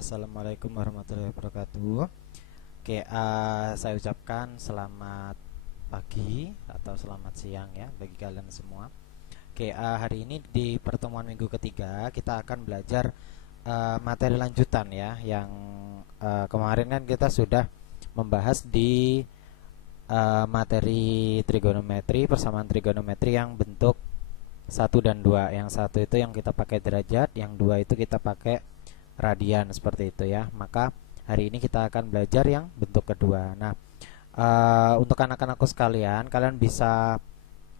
Assalamualaikum warahmatullahi wabarakatuh. Oke, saya ucapkan selamat pagi atau selamat siang ya bagi kalian semua. Oke, hari ini di pertemuan minggu ketiga kita akan belajar materi lanjutan ya, yang kemarin kan kita sudah membahas di materi trigonometri, persamaan trigonometri yang bentuk satu dan 2. Yang satu itu yang kita pakai derajat, yang dua itu kita pakai radian, seperti itu ya. Maka hari ini kita akan belajar yang bentuk kedua. Nah, untuk anak-anakku sekalian, kalian bisa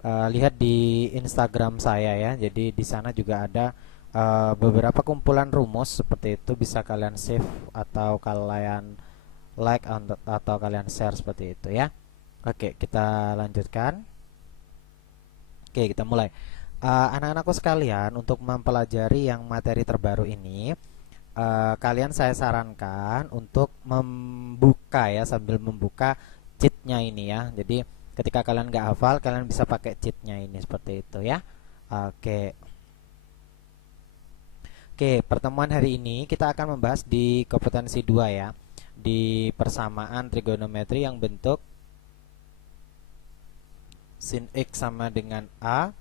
lihat di Instagram saya ya. Jadi di sana juga ada beberapa kumpulan rumus seperti itu, bisa kalian save atau kalian like atau kalian share seperti itu ya. Oke, kita lanjutkan. Oke, kita mulai. Anak-anakku sekalian, untuk mempelajari yang materi terbaru ini, kalian saya sarankan untuk membuka ya, sambil membuka cheatnya ini ya. Jadi ketika kalian nggak hafal, kalian bisa pakai cheatnya ini seperti itu ya. Oke. Oke, pertemuan hari ini kita akan membahas di kompetensi 2 ya, di persamaan trigonometri yang bentuk sin X sama dengan A,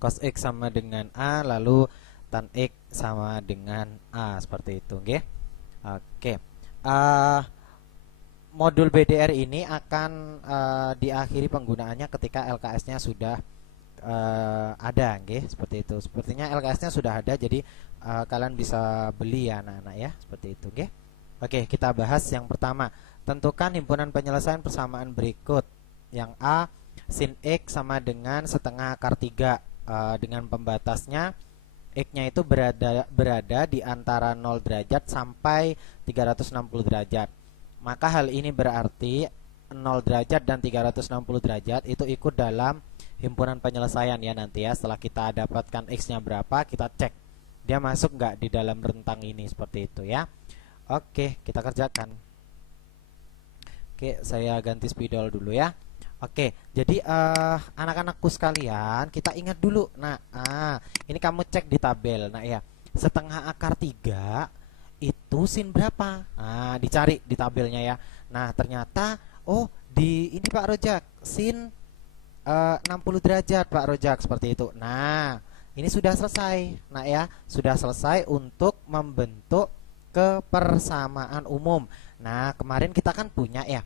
cos X sama dengan A, lalu tan X sama dengan A, seperti itu nggih. Oke. Modul BDR ini akan diakhiri penggunaannya ketika LKS-nya sudah ada nggih, seperti itu. Sepertinya LKS-nya sudah ada, jadi kalian bisa beli ya anak-anak ya, seperti itu nggih. Oke, kita bahas yang pertama. Tentukan himpunan penyelesaian persamaan berikut. Yang A, sin X sama dengan setengah akar 3, dengan pembatasnya X-nya itu berada di antara 0 derajat sampai 360 derajat. Maka hal ini berarti 0 derajat dan 360 derajat itu ikut dalam himpunan penyelesaian ya nanti ya. Setelah kita dapatkan X-nya berapa, kita cek dia masuk nggak di dalam rentang ini, seperti itu ya. Oke, kita kerjakan. Oke, saya ganti spidol dulu ya. Oke, jadi anak-anakku sekalian, kita ingat dulu. Nah, ini kamu cek di tabel. Nah ya, setengah akar 3 itu sin berapa? Nah, dicari di tabelnya ya. Nah, ternyata di ini Pak Rojak, sin 60 derajat Pak Rojak, seperti itu. Nah, ini sudah selesai. Nah ya, sudah selesai untuk membentuk kepersamaan umum. Nah, kemarin kita kan punya ya,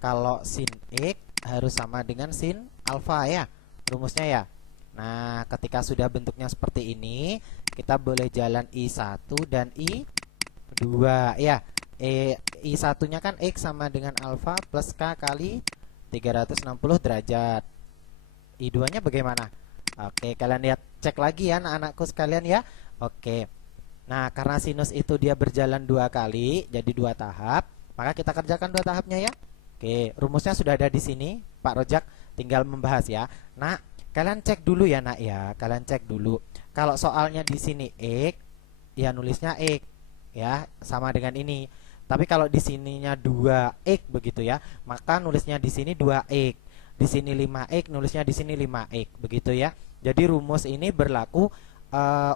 kalau sin X harus sama dengan sin alfa ya, rumusnya ya. Nah, ketika sudah bentuknya seperti ini, kita boleh jalan I1 dan I2 ya. I1 nya kan X sama dengan alfa plus K kali 360 derajat. I2 nya bagaimana? Oke, kalian lihat, cek lagi ya anak-anakku sekalian ya. Oke. Nah, karena sinus itu dia berjalan 2 kali, jadi 2 tahap, maka kita kerjakan 2 tahapnya ya. Oke, rumusnya sudah ada di sini, Pak Rojak tinggal membahas ya. Nah, kalian cek dulu ya nak ya, kalian cek dulu. Kalau soalnya di sini X, ya nulisnya X ya, sama dengan ini. Tapi kalau di sininya 2X begitu ya, maka nulisnya di sini 2X. Di sini 5X, nulisnya di sini 5X begitu ya. Jadi rumus ini berlaku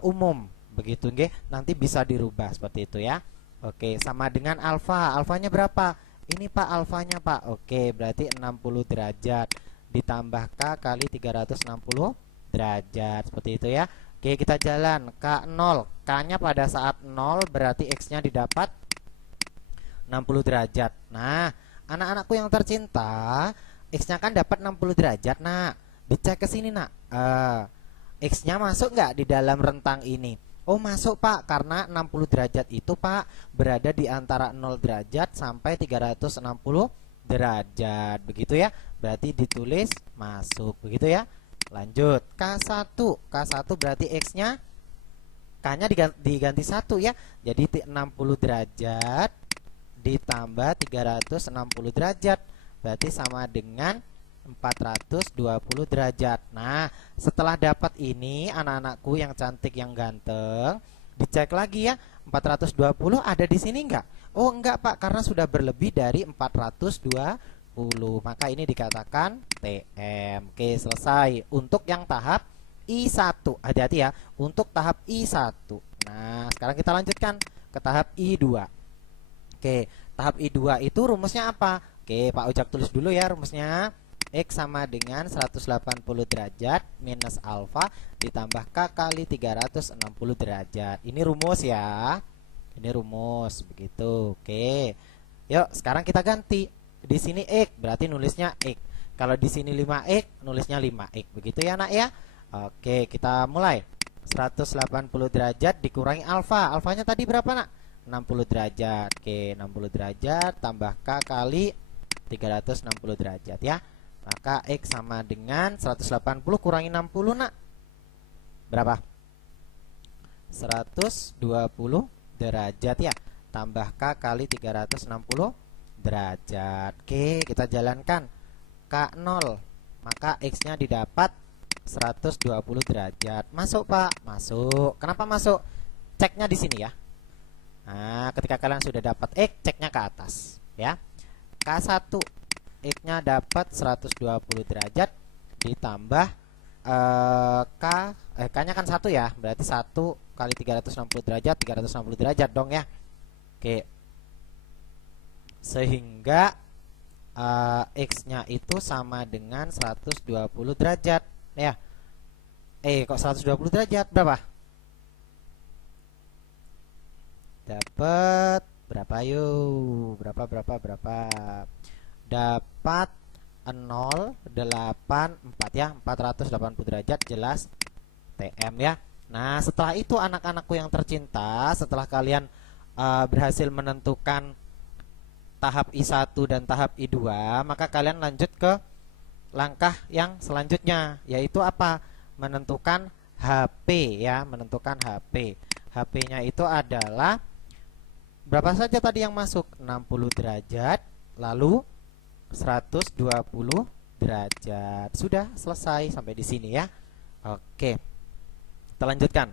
umum begitu nggih. Nanti bisa dirubah seperti itu ya. Oke, sama dengan alfa. Alfanya berapa? Ini Pak alfanya Pak. Oke, berarti 60 derajat ditambah K kali 360 derajat, seperti itu ya. Oke, kita jalan K0. K-nya pada saat 0 berarti X-nya didapat 60 derajat. Nah, anak-anakku yang tercinta, X-nya kan dapat 60 derajat. Nah, dicek ke sini nak. X-nya masuk nggak di dalam rentang ini? Oh, masuk Pak, karena 60 derajat itu Pak berada di antara 0 derajat sampai 360 derajat. Begitu ya. Berarti ditulis masuk, begitu ya. Lanjut, K1. K1 berarti X-nya, K-nya diganti 1 ya. Jadi 60 derajat ditambah 360 derajat. Berarti sama dengan 420 derajat. Nah, setelah dapat ini anak-anakku yang cantik yang ganteng, dicek lagi ya, 420 ada di sini enggak? Oh enggak Pak, karena sudah berlebih dari 420. Maka ini dikatakan TM. Oke, selesai. Untuk yang tahap I1, hati-hati ya. Untuk tahap I1. Nah, sekarang kita lanjutkan ke tahap I2. Oke, tahap I2 itu rumusnya apa? Oke, Pak Ojak tulis dulu ya rumusnya. X sama dengan 180 derajat minus alfa ditambah K kali 360 derajat. Ini rumus ya. Ini rumus begitu. Oke. Yuk, sekarang kita ganti. Di sini X berarti nulisnya X. Kalau di sini 5X nulisnya 5X. Begitu ya, Nak ya. Oke, kita mulai. 180 derajat dikurangi alfa. Alfanya tadi berapa, Nak? 60 derajat. Oke, 60 derajat tambah K kali 360 derajat ya. Maka X sama dengan 180 kurangi 60, Nak. Berapa? 120 derajat ya. Tambah K kali 360 derajat. Oke, kita jalankan. K0. Maka X-nya didapat 120 derajat. Masuk, Pak? Masuk. Kenapa masuk? Ceknya di sini ya. Nah, ketika kalian sudah dapat X, ceknya ke atas ya. K1 X-nya dapat 120 derajat ditambah K-nya kan 1 ya. Berarti 1 kali 360 derajat 360 derajat dong ya. Oke. Sehingga X-nya itu sama dengan 120 derajat ya. Kok 120 derajat berapa? Dapat berapa yuk? Berapa? Dapat 084 ya, 480 derajat jelas TM ya. Nah, setelah itu anak-anakku yang tercinta, setelah kalian berhasil menentukan tahap I1 dan tahap I2, maka kalian lanjut ke langkah yang selanjutnya, yaitu apa? Menentukan HP ya, menentukan HP. HP-nya itu adalah berapa saja tadi yang masuk? 60 derajat, lalu 120 derajat. Sudah selesai sampai di sini ya. Oke. Kita lanjutkan.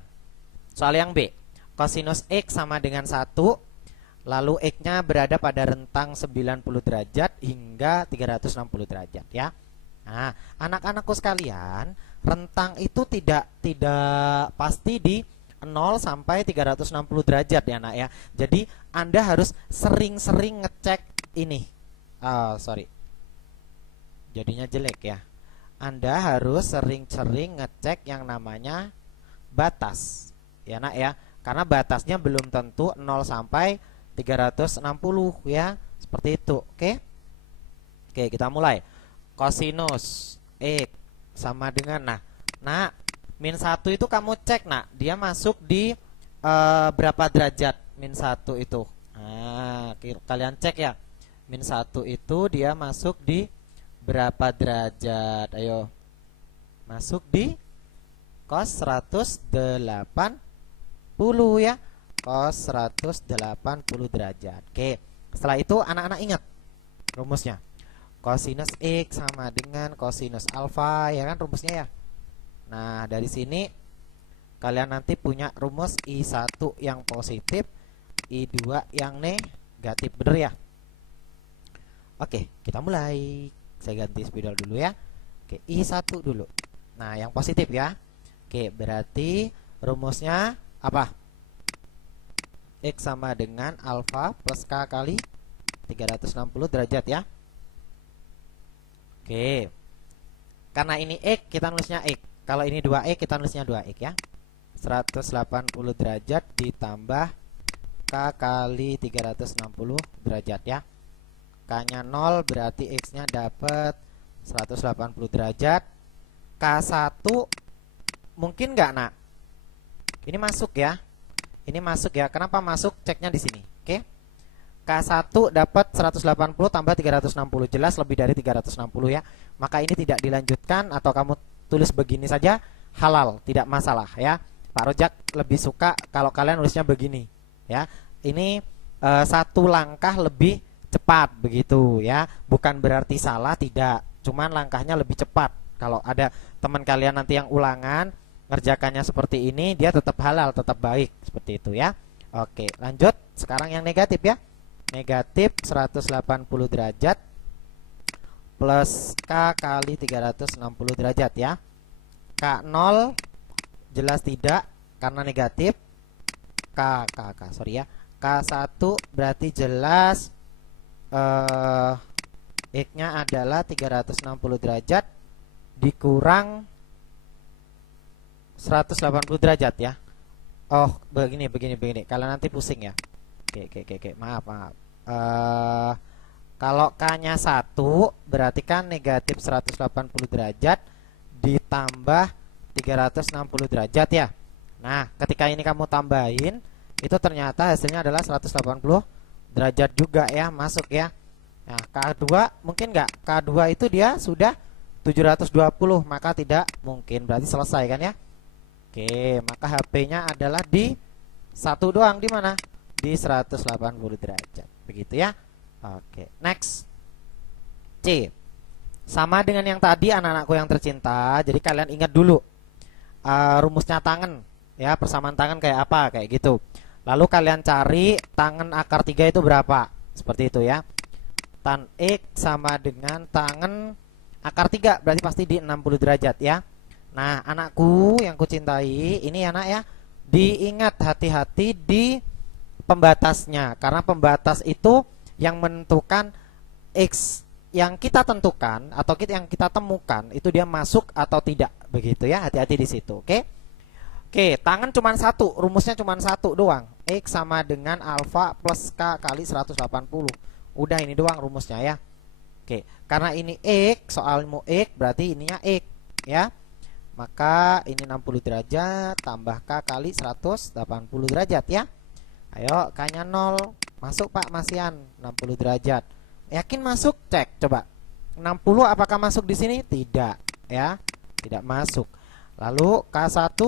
Soal yang B. Kosinus X sama dengan 1, lalu X-nya berada pada rentang 90 derajat hingga 360 derajat ya. Nah, anak-anakku sekalian, rentang itu tidak pasti di 0 sampai 360 derajat ya, Nak ya. Jadi Anda harus sering-sering ngecek ini. Jadinya jelek ya. Anda harus sering-sering ngecek yang namanya batas ya, Nak ya. Karena batasnya belum tentu 0 sampai 360 ya. Seperti itu. Oke. Oke, kita mulai. Kosinus X sama dengan nah min 1 itu kamu cek, Nak, dia masuk di berapa derajat min 1 itu. Nah, kalian cek ya. Min 1 itu dia masuk di berapa derajat? Ayo. Masuk di cos 180 ya. Cos 180 derajat. Oke. Setelah itu anak-anak ingat rumusnya. Kosinus X sama dengan kosinus alfa ya kan rumusnya ya. Nah, dari sini kalian nanti punya rumus I1 yang positif, I2 yang negatif, bener ya? Oke, kita mulai. Saya ganti spidol dulu ya. Oke, I1 dulu. Nah, yang positif ya. Oke, berarti rumusnya apa? X sama dengan alfa plus K kali 360 derajat ya. Oke. Karena ini X, kita nulisnya X. Kalau ini 2X, kita nulisnya 2X ya. 180 derajat ditambah K kali 360 derajat ya. K-nya 0 berarti X-nya dapat 180 derajat. K1 mungkin nggak, Nak? Ini masuk ya. Ini masuk ya. Kenapa masuk? Ceknya di sini. Oke. K1 dapat 180 tambah 360, jelas lebih dari 360 ya. Maka ini tidak dilanjutkan atau kamu tulis begini saja halal, tidak masalah ya. Pak Rojak lebih suka kalau kalian nulisnya begini ya. Ini satu langkah lebih cepat begitu ya. Bukan berarti salah, tidak. Cuman langkahnya lebih cepat. Kalau ada teman kalian nanti yang ulangan ngerjakannya seperti ini, dia tetap halal, tetap baik seperti itu ya. Oke, lanjut. Sekarang yang negatif ya. Negatif 180 derajat plus K kali 360 derajat ya. K0 jelas tidak karena negatif. sorry ya. K1 berarti jelas X-nya adalah 360 derajat dikurang 180 derajat ya. Oh, begini. Kalian nanti pusing ya. Oke. Maaf. Kalau K-nya 1 berarti kan negatif 180 derajat ditambah 360 derajat ya. Nah, ketika ini kamu tambahin, itu ternyata hasilnya adalah 180 derajat juga ya, masuk ya. Nah, K2 mungkin nggak? K2 itu dia sudah 720, maka tidak mungkin, berarti selesai kan ya. Oke, maka HP-nya adalah di satu doang, di mana? Di 180 derajat. Begitu ya. Oke, next. C. Sama dengan yang tadi anak-anakku yang tercinta. Jadi kalian ingat dulu rumusnya tangen ya, persamaan tangan kayak apa, kayak gitu. Lalu kalian cari tangen akar 3 itu berapa. Seperti itu ya. Tan X sama dengan tangen akar 3, berarti pasti di 60 derajat ya. Nah, anakku yang kucintai, ini anak ya, diingat hati-hati di pembatasnya, karena pembatas itu yang menentukan X yang kita tentukan atau yang kita temukan itu dia masuk atau tidak, begitu ya, hati-hati di situ. Oke, tangan cuma satu, rumusnya cuma satu doang, X sama dengan alfa plus K kali 180. Udah, ini doang rumusnya ya. Oke, karena ini X, soalmu X berarti ininya X ya. Maka ini 60 derajat tambah K kali 180 derajat ya. Ayo, K-nya 0. Masuk Pak Masian, 60 derajat. Yakin masuk? Cek coba. 60 apakah masuk di sini? Tidak ya. Tidak masuk. Lalu K1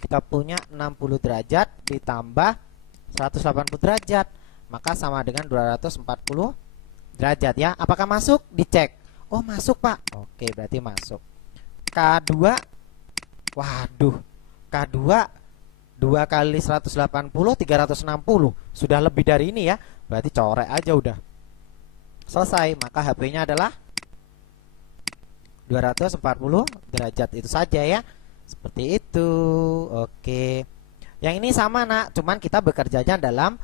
kita punya 60 derajat ditambah 180 derajat, maka sama dengan 240 derajat ya. Apakah masuk? Dicek. Oh, masuk Pak. Oke, berarti masuk. K2, waduh, K2 2 kali 180 360, sudah lebih dari ini ya, berarti coret aja udah selesai. Maka HP-nya adalah 240 derajat, itu saja ya, seperti itu. Oke, yang ini sama nak, cuman kita bekerjanya dalam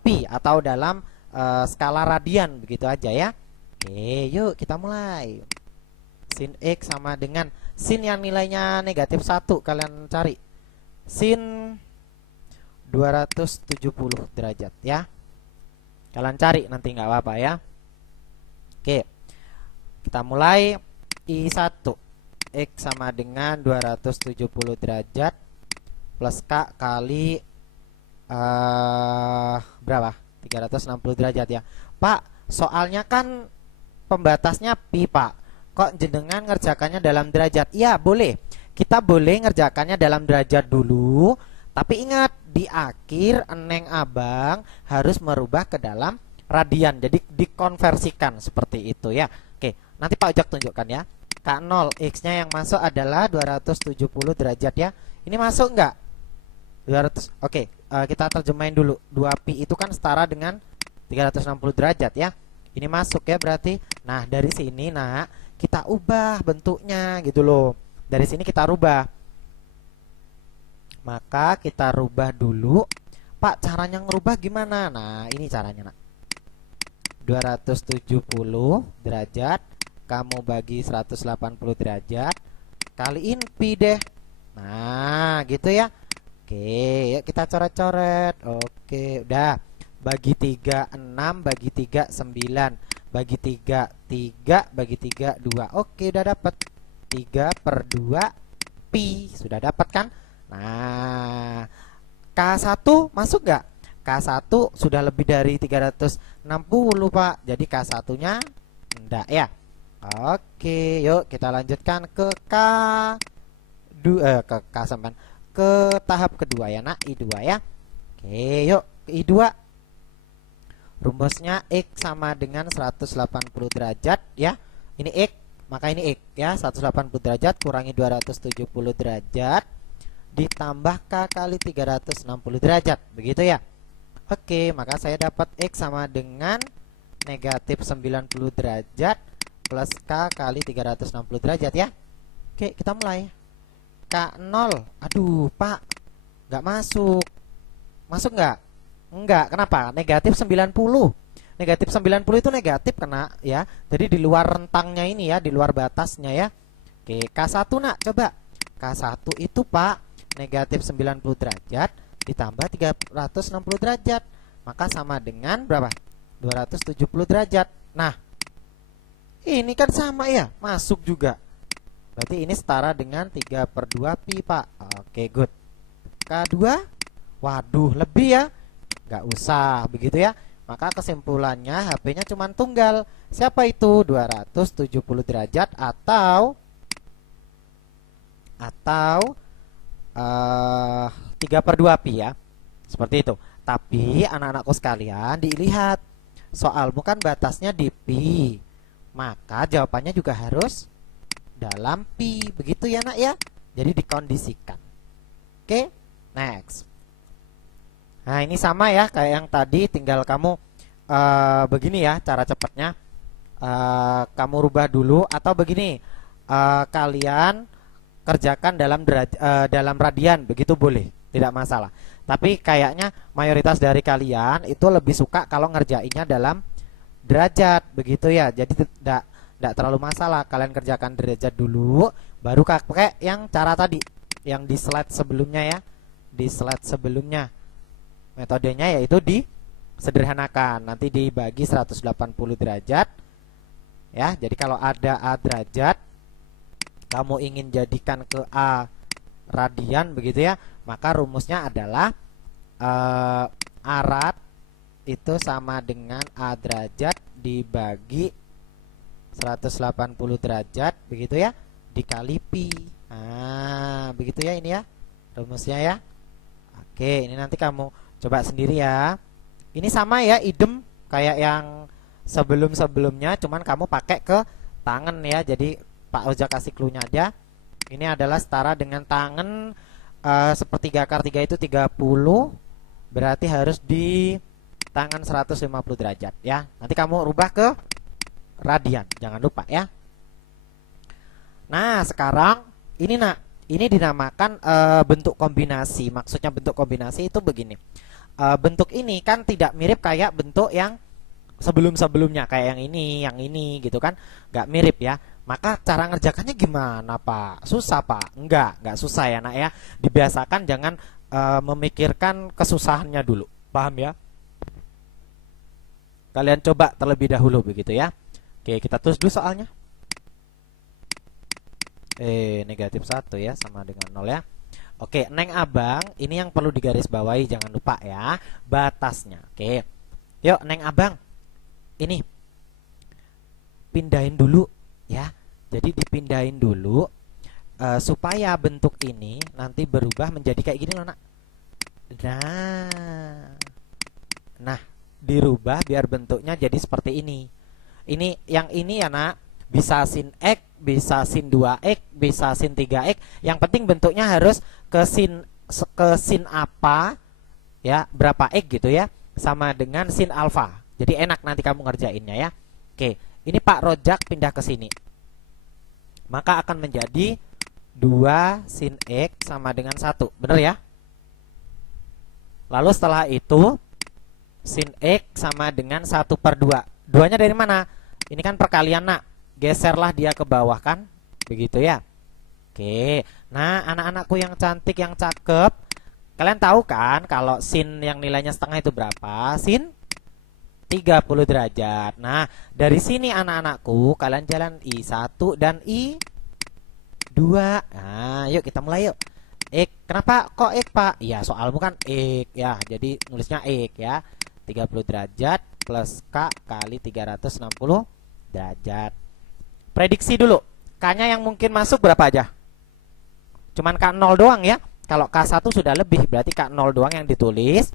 pi atau dalam skala radian, begitu aja ya. Oke, yuk kita mulai. Sin X sama dengan sin yang nilainya negatif 1, kalian cari sin 270 derajat ya. Kalian cari nanti nggak apa-apa ya. Oke, kita mulai. I1 X sama dengan 270 derajat plus K kali berapa? 360 derajat ya. Pak, soalnya kan pembatasnya pi Pak, kok jenengan ngerjakannya dalam derajat? Iya boleh, kita boleh ngerjakannya dalam derajat dulu, tapi ingat di akhir eneng abang harus merubah ke dalam radian, jadi dikonversikan seperti itu ya. Oke, nanti Pak Ojak tunjukkan ya. K0 X-nya yang masuk adalah 270 derajat ya. Ini masuk enggak? 200. Oke, kita terjemahin dulu. 2pi itu kan setara dengan 360 derajat ya. Ini masuk ya berarti. Nah, dari sini nah kita ubah bentuknya gitu loh. Dari sini kita rubah. Maka kita rubah dulu. Pak, caranya ngerubah gimana? Nah, ini caranya nak. 270 derajat kamu bagi 180 derajat kaliin pi deh. Nah, gitu ya. Oke, yuk kita coret-coret. Oke, udah. Bagi 3 6, bagi 3 9, bagi 3 3, bagi 3 2. Oke, udah dapat 3/2 pi. Sudah dapat kan? Nah, K1 masuk nggak? K1 sudah lebih dari 360 Pak. Jadi K1 nya enggak ya. Oke, yuk kita lanjutkan ke K2 ke tahap kedua ya nak, I2 ya. Oke, yuk ke I2. Rumusnya X sama dengan 180 derajat ya. Ini X, maka ini X ya. 180 derajat kurangi 270 derajat ditambah K kali 360 derajat, begitu ya. Oke, maka saya dapat X sama dengan negatif 90 derajat plus K kali 360 derajat ya. Oke, kita mulai. K0, aduh Pak, Nggak masuk. Masuk nggak? Enggak. Kenapa? Negatif 90. Negatif 90 itu negatif kena ya. Jadi di luar rentangnya ini ya, di luar batasnya ya. Oke, K1 nak, coba. K1 itu Pak, negatif 90 derajat ditambah 360 derajat. Maka sama dengan berapa? 270 derajat. Nah, ini kan sama ya, masuk juga. Berarti ini setara dengan 3/2 pi Pak. Oke, good. K2, waduh lebih ya. Nggak usah begitu ya. Maka kesimpulannya HP-nya cuma tunggal. Siapa itu? 270 derajat atau 3/2 pi ya. Seperti itu. Tapi anak-anakku sekalian, dilihat soalmu kan batasnya di pi. Maka jawabannya juga harus dalam pi. Begitu ya nak ya. Jadi dikondisikan. Oke, next. Nah ini sama ya kayak yang tadi, tinggal kamu begini ya cara cepatnya. Kamu rubah dulu atau begini, kalian kerjakan dalam radian, begitu boleh, tidak masalah. Tapi kayaknya mayoritas dari kalian itu lebih suka kalau ngerjainnya dalam derajat, begitu ya. Jadi tidak terlalu masalah, kalian kerjakan derajat dulu, baru pakai yang cara tadi, yang di slide sebelumnya ya. Di slide sebelumnya metodenya yaitu disederhanakan, nanti dibagi 180 derajat ya. Jadi kalau ada A derajat, kamu ingin jadikan ke A radian begitu ya, maka rumusnya adalah A rad itu sama dengan A derajat dibagi 180 derajat begitu ya, dikali pi. Nah begitu ya, ini ya rumusnya ya. Oke, ini nanti kamu coba sendiri ya. Ini sama ya, idem kayak yang sebelum-sebelumnya, cuman kamu pakai ke tangan ya. Jadi Pak Oja kasih clue-nya aja. Ini adalah setara dengan tangan, sepertiga akar 3 itu 30. Berarti harus di tangan 150 derajat ya. Nanti kamu rubah ke radian, jangan lupa ya. Nah sekarang ini nak, ini dinamakan bentuk kombinasi. Maksudnya bentuk kombinasi itu begini. Bentuk ini kan tidak mirip kayak bentuk yang sebelum-sebelumnya, kayak yang ini gitu kan, nggak mirip ya. Maka cara ngerjakannya gimana Pak? Susah Pak? Nggak susah ya nak ya. Dibiasakan jangan memikirkan kesusahannya dulu, paham ya? Kalian coba terlebih dahulu begitu ya. Oke, kita tulis dulu soalnya. Negatif 1 ya, sama dengan 0 ya. Oke, Neng Abang, ini yang perlu digarisbawahi, jangan lupa ya batasnya. Oke, yuk Neng Abang, ini pindahin dulu ya. Jadi dipindahin dulu supaya bentuk ini nanti berubah menjadi kayak gini loh nak. Nah dirubah biar bentuknya jadi seperti ini. Ini yang ini ya nak, bisa sin X, bisa sin 2X, bisa sin 3X. Yang penting bentuknya harus ke sin apa ya, berapa X gitu ya, sama dengan sin alfa. Jadi enak nanti kamu ngerjainnya ya. Oke, ini Pak Rojak pindah ke sini. Maka akan menjadi 2 sin X sama dengan 1. Bener ya? Lalu setelah itu sin X sama dengan 1/2. Duanya dari mana? Ini kan perkalian nak. Geserlah dia ke bawah kan? Begitu ya. Oke. Nah anak-anakku yang cantik, yang cakep, kalian tahu kan kalau sin yang nilainya setengah itu berapa? Sin 30 derajat. Nah dari sini anak-anakku, kalian jalan I1 dan I2. Nah yuk kita mulai yuk. X, kenapa kok X Pak? Ya soalmu kan X ya, jadi nulisnya X ya. 30 derajat plus K kali 360 derajat. Prediksi dulu, K-nya yang mungkin masuk berapa aja? Cuman K0 doang ya. Kalau K1 sudah lebih, berarti K0 doang yang ditulis.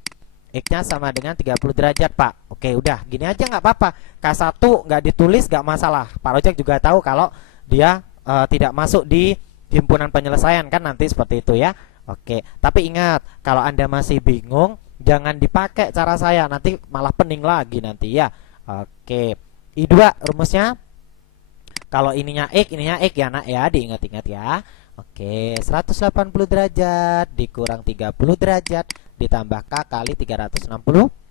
X-nya sama dengan 30 derajat Pak. Oke udah, gini aja nggak apa-apa. K1 nggak ditulis nggak masalah. Pak Rojak juga tahu kalau dia tidak masuk di himpunan penyelesaian kan, nanti seperti itu ya. Oke, tapi ingat kalau Anda masih bingung, jangan dipakai cara saya, nanti malah pening lagi nanti ya. Oke, I2 rumusnya kalau ininya X ya nak ya, diingat-ingat ya. Oke, 180 derajat dikurang 30 derajat ditambah K kali 360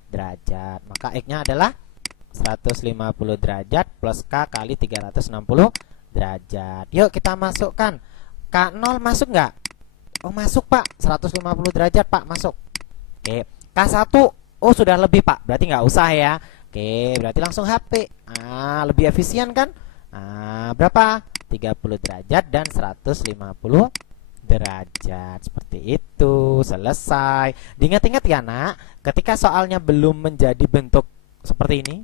derajat. Maka X-nya adalah 150 derajat plus K kali 360 derajat. Yuk kita masukkan. K0 masuk nggak? Oh masuk Pak, 150 derajat Pak, masuk. Oke, K1, oh sudah lebih Pak, berarti nggak usah ya. Oke, berarti langsung HP. Lebih efisien kan? Berapa? 30 derajat dan 150 derajat. Seperti itu, selesai. Diingat-ingat ya nak, ketika soalnya belum menjadi bentuk seperti ini,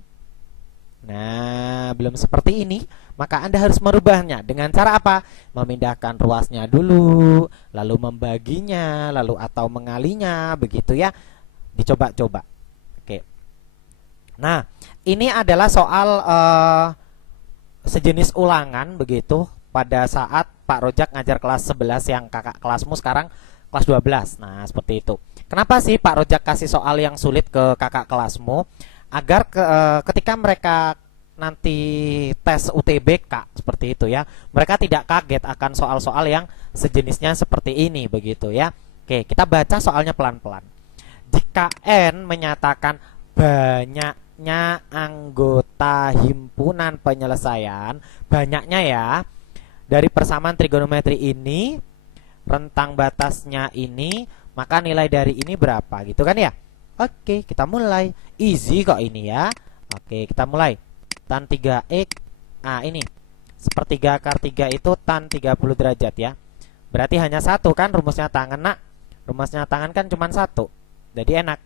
nah, belum seperti ini, maka Anda harus merubahnya. Dengan cara apa? Memindahkan ruasnya dulu, lalu membaginya, lalu atau mengalinya, begitu ya. Dicoba-coba. Oke. Nah, ini adalah soal sejenis ulangan begitu pada saat Pak Rojak ngajar kelas 11 yang kakak kelasmu sekarang kelas 12. Nah, seperti itu. Kenapa sih Pak Rojak kasih soal yang sulit ke kakak kelasmu? Agar ketika mereka nanti tes UTBK seperti itu ya, mereka tidak kaget akan soal-soal yang sejenisnya seperti ini begitu ya. Oke, kita baca soalnya pelan-pelan. Jika N menyatakan banyaknya anggota himpunan penyelesaian, banyaknya ya, dari persamaan trigonometri ini, rentang batasnya ini, maka nilai dari ini berapa gitu kan ya. Oke, kita mulai. Easy kok ini ya. Oke, kita mulai. Tan 3x. Ini. Sepertiga akar 3 itu tan 30 derajat ya. Berarti hanya satu kan rumusnya tangan nak. Rumusnya tangan kan cuma satu. Jadi enak.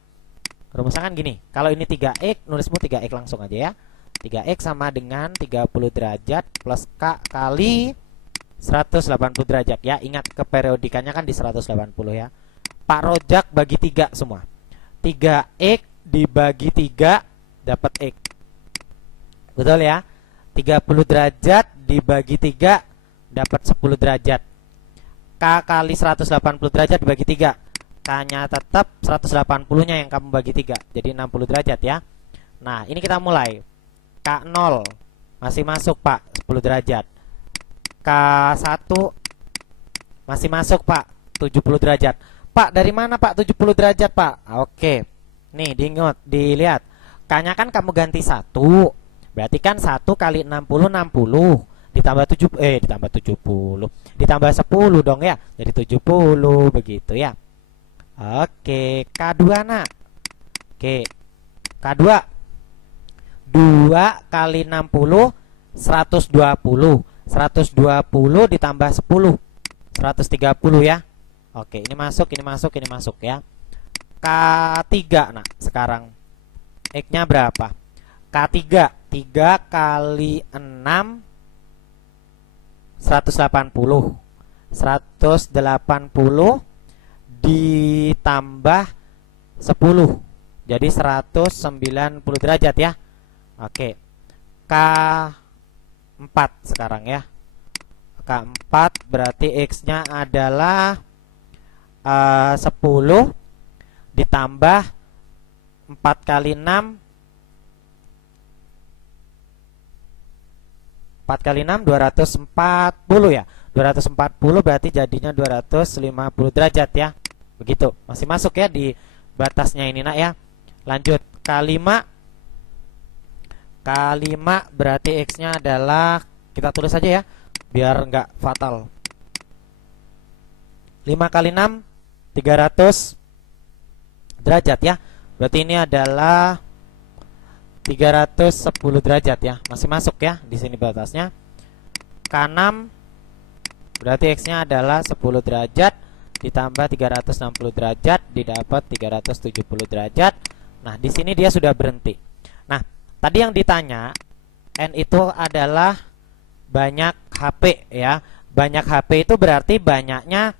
Rumusnya kan gini. Kalau ini 3x, nulismu 3x langsung aja ya. 3x sama dengan 30 derajat plus K kali 180 derajat ya. Ingat keperiodikannya kan di 180 ya. Pak Rojak bagi 3 semua. 3x dibagi 3 dapat x. Betul ya? 30 derajat dibagi 3 dapat 10 derajat. K kali 180 derajat dibagi 3. K-nya tetap 180-nya yang kamu bagi 3. Jadi 60 derajat ya. Nah, ini kita mulai. K0 masih masuk Pak, 10 derajat. K1 masih masuk Pak, 70 derajat. Pak, dari mana Pak 70 derajat Pak? Oke. Nih, dilihat. K-nya kan kamu ganti 1. Berarti kan 1 kali 60 60. Ditambah 70. Ditambah 10 dong ya. Jadi 70 begitu ya. Oke, K2 nak. Oke. K2 2 kali 60 120. 120 ditambah 10 130 ya. Oke, ini masuk ya. K3 nah, sekarang X-nya berapa? K3 3 kali 6 180. 180 ditambah 10. Jadi 190 derajat ya. Oke. K4 sekarang ya. K4 berarti X-nya adalah 10 ditambah 4 kali 6 4 kali 6 240 ya. 240 berarti jadinya 250 derajat ya. Begitu. Masih masuk ya di batasnya ini nak ya. Lanjut K5. K5 berarti X-nya adalah, kita tulis saja ya biar nggak fatal. 5 kali 6 300 derajat ya. Berarti ini adalah 310 derajat ya. Masih masuk ya di sini batasnya. K6 berarti X-nya adalah 10 derajat ditambah 360 derajat didapat 370 derajat. Nah, di sini dia sudah berhenti. Nah, tadi yang ditanya N itu adalah banyak HP ya. Banyak HP itu berarti banyaknya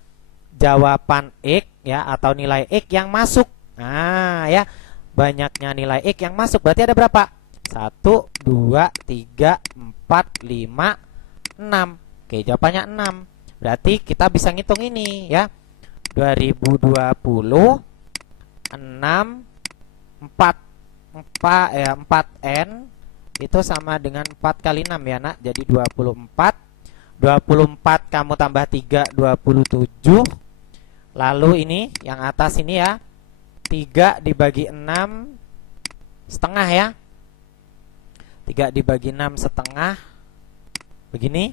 jawaban X ya atau nilai X yang masuk. Nah, ya. Banyaknya nilai X yang masuk berarti ada berapa? 1 2 3 4 5 6. Oke, jawabannya 6. Berarti kita bisa ngitung ini ya. 2020 6 4N itu sama dengan 4 kali 6 ya nak. Jadi 24. 24 kamu tambah 3, 27. Lalu ini yang atas ini ya, 3 dibagi 6 setengah ya. 3 dibagi 6 setengah. Begini.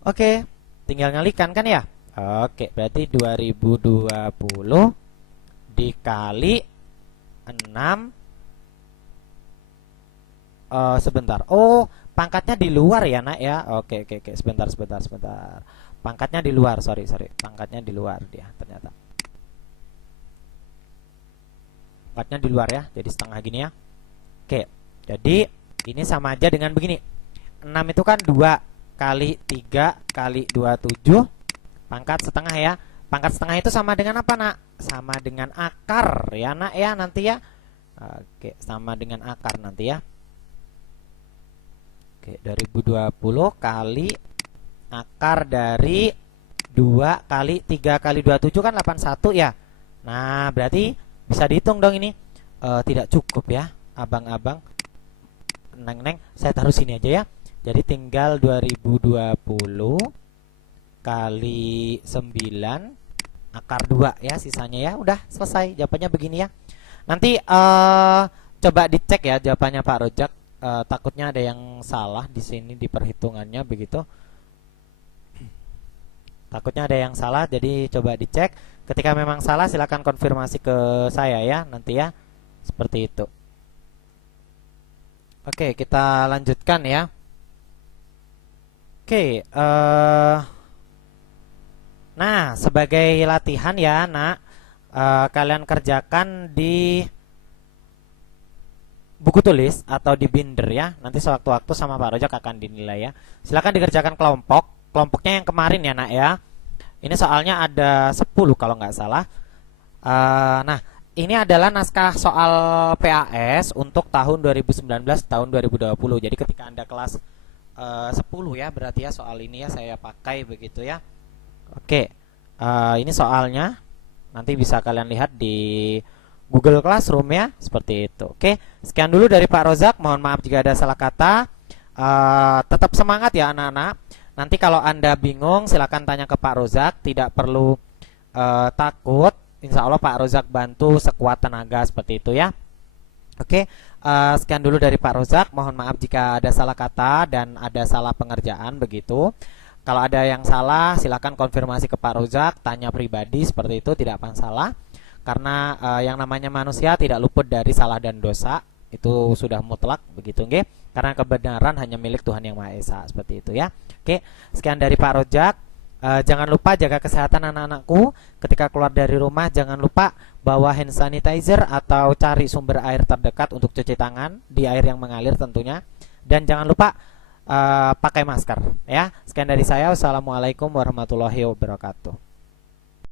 Oke, tinggal ngalikan kan ya. Oke, berarti 2020 dikali 6. Sebentar. Oh, pangkatnya di luar ya nak ya. Oke, sebentar. Pangkatnya di luar, sorry. Pangkatnya di luar dia ternyata. Pangkatnya di luar ya, jadi setengah gini ya. Oke, jadi ini sama aja dengan begini. 6 itu kan 2 kali 3 kali 27 pangkat setengah ya. Pangkat setengah itu sama dengan apa nak? Sama dengan akar ya nak ya nanti ya. Oke, sama dengan akar nanti ya. Oke, 2020 kali akar dari 2 kali 3 kali 27 kan 81 ya. Nah, berarti bisa dihitung dong ini. Tidak cukup ya, abang-abang. Neng, saya taruh sini aja ya. Jadi tinggal 2020 kali 9 akar 2 ya sisanya ya. Udah selesai jawabannya begini ya. Nanti coba dicek ya jawabannya Pak Rojak. Takutnya ada yang salah di sini di perhitungannya begitu. Takutnya ada yang salah, jadi coba dicek. Ketika memang salah silakan konfirmasi ke saya ya nanti ya. Seperti itu. Oke, kita lanjutkan ya. Oke, nah sebagai latihan ya nak, kalian kerjakan di buku tulis atau di binder ya. Nanti sewaktu-waktu sama Pak Rojak akan dinilai ya. Silakan dikerjakan kelompok. Kelompoknya yang kemarin ya nak ya. Ini soalnya ada 10 kalau nggak salah. Nah, ini adalah naskah soal PAS untuk tahun 2019 tahun 2020. Jadi ketika Anda kelas 10 ya, berarti ya soal ini ya saya pakai begitu ya. Oke, ini soalnya nanti bisa kalian lihat di Google Classroom ya, seperti itu. Oke, sekian dulu dari Pak Rozak. Mohon maaf jika ada salah kata. Tetap semangat ya anak-anak. Nanti kalau Anda bingung silakan tanya ke Pak Rozak. Tidak perlu takut. Insya Allah Pak Rozak bantu sekuat tenaga seperti itu ya. Oke, sekian dulu dari Pak Rozak. Mohon maaf jika ada salah kata dan ada salah pengerjaan begitu. Kalau ada yang salah silakan konfirmasi ke Pak Rozak. Tanya pribadi seperti itu, tidak masalah. Karena yang namanya manusia tidak luput dari salah dan dosa. Itu sudah mutlak begitu nggih. Karena kebenaran hanya milik Tuhan Yang Maha Esa seperti itu ya. Oke, sekian dari Pak Rozak. Jangan lupa jaga kesehatan anak-anakku. Ketika keluar dari rumah jangan lupa bawa hand sanitizer atau cari sumber air terdekat untuk cuci tangan di air yang mengalir tentunya. Dan jangan lupa pakai masker ya. Sekian dari saya. Wassalamualaikum warahmatullahi wabarakatuh.